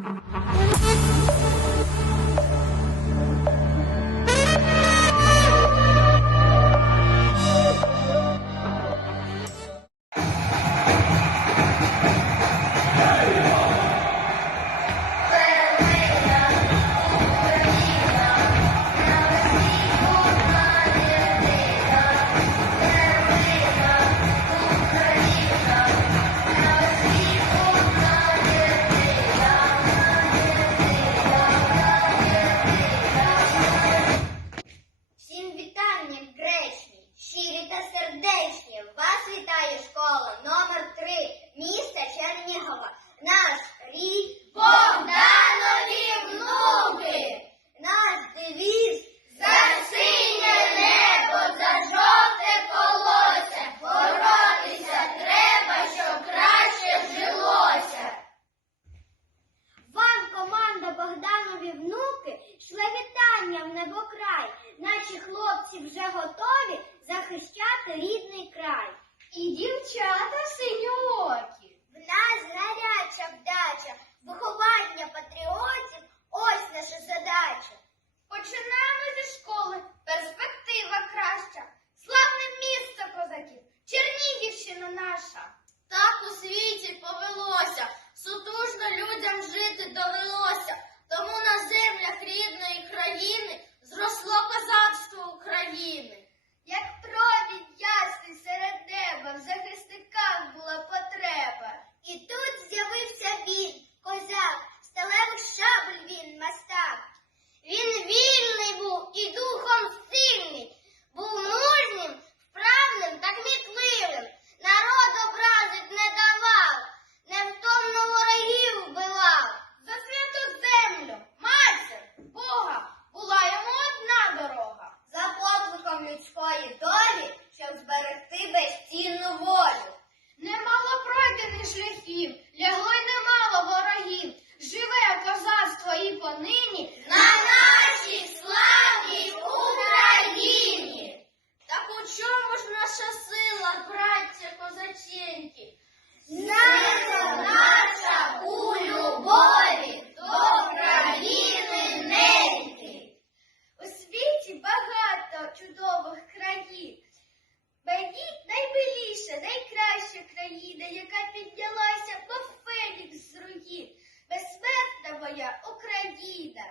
i don't та сердечні. Вас вітає школа номер дівчата країна, яка піднялася, по фенікс з руїн, безсмертна моя Україна.